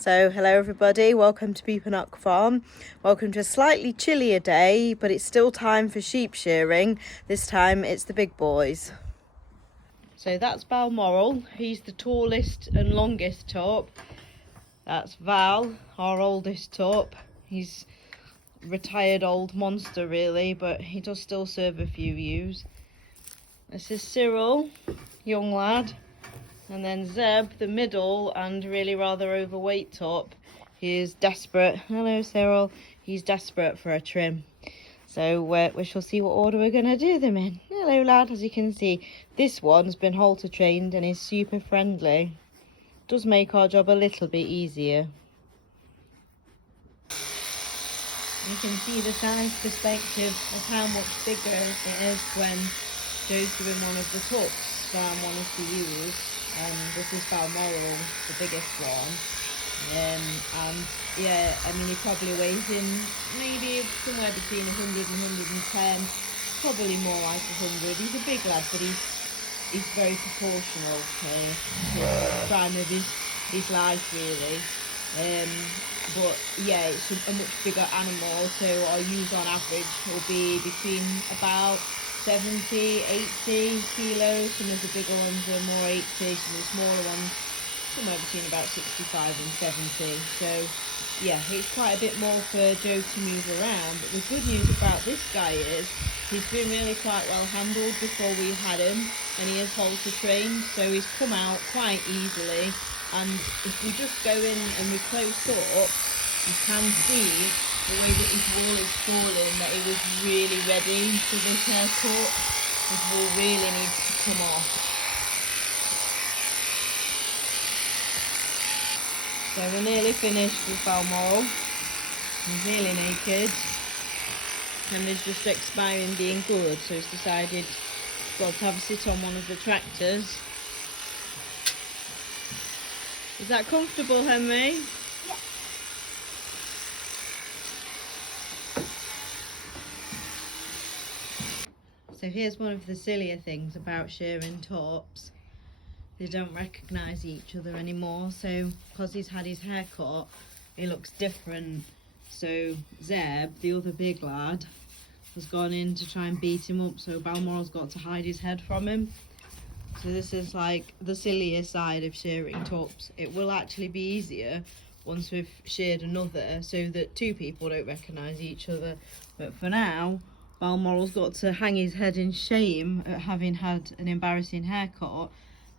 So hello everybody, welcome to Beepanock Farm. Welcome to a slightly chillier day, but it's still time for sheep shearing. This time it's the big boys. So that's Balmoral, he's the tallest and longest top. That's Val, our oldest top. He's a retired old monster really, but he does still serve a few ewes. This is Cyril, young lad. And then Zeb, the middle and really rather overweight top, he is desperate. Hello, Cyril. He's desperate for a trim. So we shall see what order we're going to do them in. Hello, lad. As you can see, this one's been halter trained and is super friendly. Does make our job a little bit easier. You can see the size perspective of how much bigger it is when Joe's doing one of the tops than one of the ewes. This is Balmoral, the biggest one. And yeah, I mean, he probably weighs in maybe somewhere between 100 and 110, probably more like 100. He's a big lad, but he's very proportional to the prime of his life, really. But yeah, it's a much bigger animal, so our ewes on average will be between about 70, 80 kilos. Some of the bigger ones are more 80, some of the smaller ones somewhere between about 65 and 70. So yeah, it's quite a bit more for Joe to move around. But the good news about this guy is he's been really quite well handled before we had him, and he is halter trained, so he's come out quite easily. And if we just go in and we close up, you can see the way that his wool is falling, that he was really ready for this haircut. His wool really needs to come off. So we're nearly finished with Balmoral. He's nearly naked. Henry's just expiring being good, so he's decided he's got to have a sit on one of the tractors. Is that comfortable, Henry? Yeah. So here's one of the sillier things about shearing tops. They don't recognise each other anymore, so because he's had his hair cut, he looks different. So Zeb, the other big lad, has gone in to try and beat him up, so Balmoral's got to hide his head from him. So this is like the sillier side of shearing tops. It will actually be easier once we've sheared another, so that two people don't recognise each other. But for now, Balmoral's got to hang his head in shame at having had an embarrassing haircut,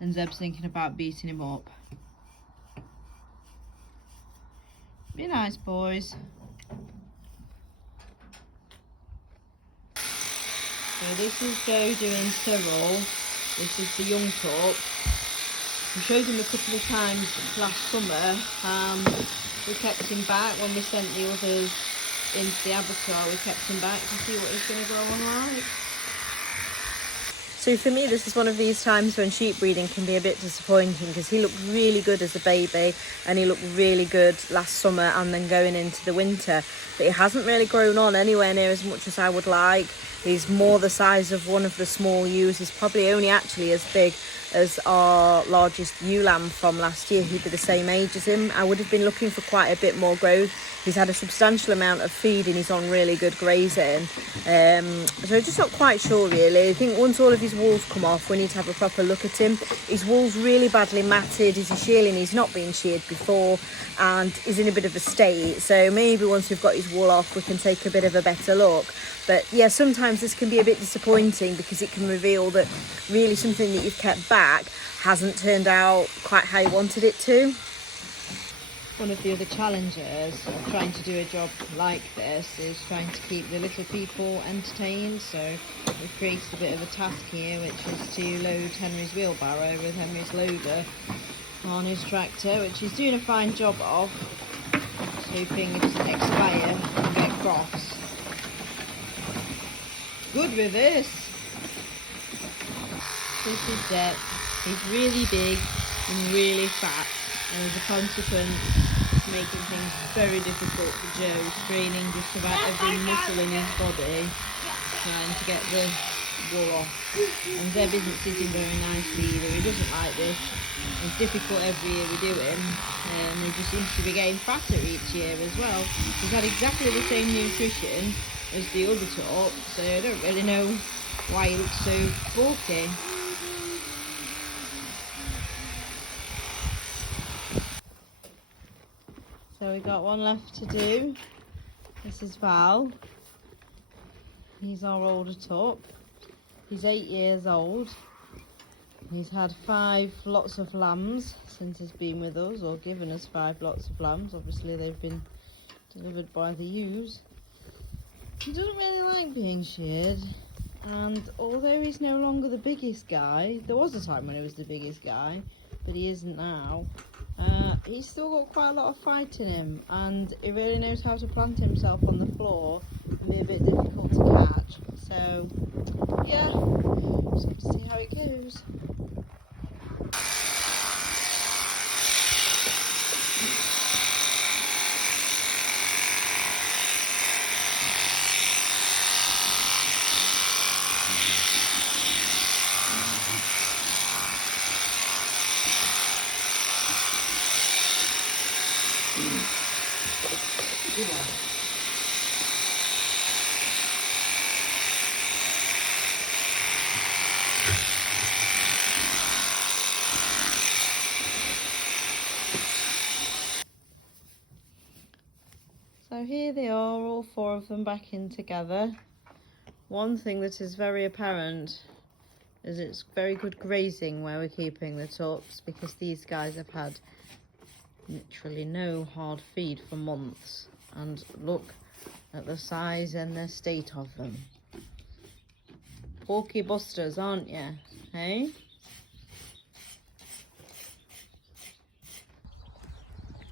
and Zeb's thinking about beating him up. Be nice, boys. So this is Joe doing Cyril. This is the young top. We showed him a couple of times last summer. We kept him back when we sent the others into the abattoir. We kept him back to see what he's going to grow on like. So for me, this is one of these times when sheep breeding can be a bit disappointing, because he looked really good as a baby and he looked really good last summer and then going into the winter. But he hasn't really grown on anywhere near as much as I would like. He's more the size of one of the small ewes. He's probably only actually as big as our largest ewe lamb from last year, who'd be the same age as him. I would have been looking for quite a bit more growth. He's had a substantial amount of feeding. He's on really good grazing. So just not quite sure really. I think once all of his wool's come off, we need to have a proper look at him. His wool's really badly matted. He's a shearling. He's not been sheared before and is in a bit of a state. So maybe once we've got his wool off, we can take a bit of a better look. But yeah, sometimes this can be a bit disappointing, because it can reveal that really something that you've kept back hasn't turned out quite how you wanted it to. One of the other challenges of trying to do a job like this is trying to keep the little people entertained. So we've created a bit of a task here, which is to load Henry's wheelbarrow with Henry's loader on his tractor, which he's doing a fine job of. Just hoping it doesn't expire and get cross. Good with this. This is Zeb. He's really big and really fat, and as a consequence, it's making things very difficult for Joe, straining just about every muscle in his body, trying to get the wool off. And Zeb isn't sitting very nicely either. He doesn't like this. It's difficult every year we do him. He just seems to be getting fatter each year as well. He's had exactly the same nutrition as the other top, so I don't really know why he looks so bulky. So we got one left to do. This is Val. He's our older top. He's 8 years old. He's had 5 lots of lambs since he's been with us, or given us 5 lots of lambs. Obviously they've been delivered by the ewes. He doesn't really like being sheared, and although he's no longer the biggest guy, there was a time when he was the biggest guy, but he isn't now. He's still got quite a lot of fight in him, and he really knows how to plant himself on the floor and be a bit difficult to catch. So yeah, just have to see how it goes. So here they are, all 4 of them back in together. One thing that is very apparent is it's very good grazing where we're keeping the tops, because these guys have had literally no hard feed for months. And look at the size and the state of them. Porky busters, aren't you? Hey?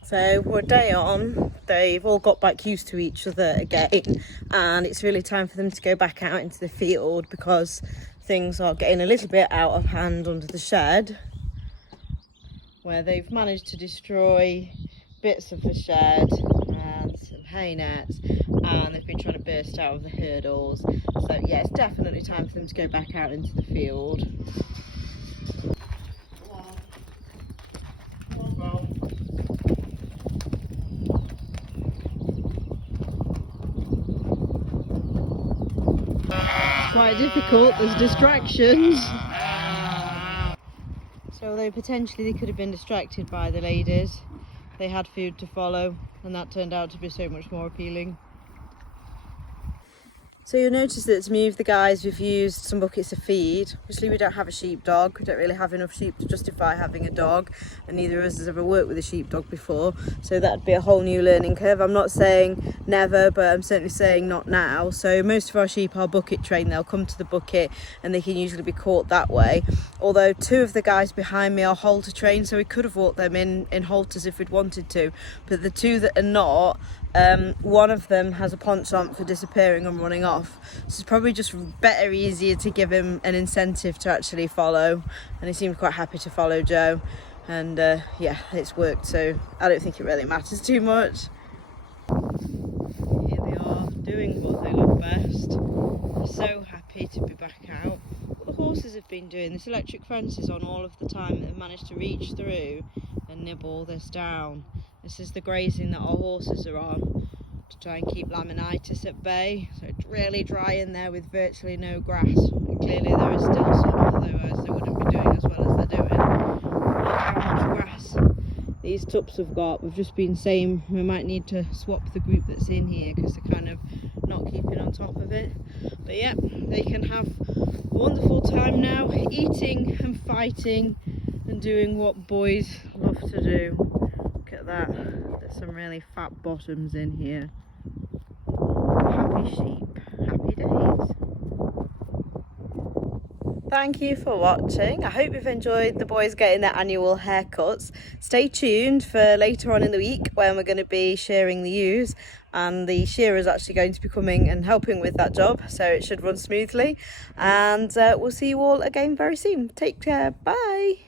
So we're a day on, they've all got back used to each other again, and it's really time for them to go back out into the field because things are getting a little bit out of hand under the shed, where they've managed to destroy bits of the shed and some hay nets, and they've been trying to burst out of the hurdles. So yeah, it's definitely time for them to go back out into the field. Quite difficult, there's distractions. So although potentially they could have been distracted by the ladies, they had food to follow, and that turned out to be so much more appealing. So you'll notice that to move the guys, we've used some buckets of feed. Obviously we don't have a sheepdog, we don't really have enough sheep to justify having a dog, and neither of us has ever worked with a sheepdog before, so that'd be a whole new learning curve. I'm not saying never, but I'm certainly saying not now. So most of our sheep are bucket trained, they'll come to the bucket and they can usually be caught that way. Although 2 of the guys behind me are halter trained, so we could have walked them in halters if we'd wanted to, but the 2 that are not, one of them has a penchant for disappearing and running off, so it's probably just better, easier to give him an incentive to actually follow, and he seemed quite happy to follow Joe, and yeah, it's worked, so I don't think it really matters too much. Here they are doing what they love best. They're so happy to be back out. What the horses have been doing, this electric fence is on all of the time, they've managed to reach through and nibble this down. This is the grazing that our horses are on to try and keep laminitis at bay. So it's really dry in there with virtually no grass. And clearly there is still some, otherwise they wouldn't be doing as well as they're doing. Look how much grass these tups have got. We've just been saying we might need to swap the group that's in here because they're kind of not keeping on top of it. But yeah, they can have a wonderful time now, eating and fighting and doing what boys love to do. Look at that, there's some really fat bottoms in here. Happy sheep, happy days. Thank you for watching. I hope you've enjoyed the boys getting their annual haircuts. Stay tuned for later on in the week when we're going to be shearing the ewes, and the shearer is actually going to be coming and helping with that job, so it should run smoothly, and we'll see you all again very soon. Take care, bye.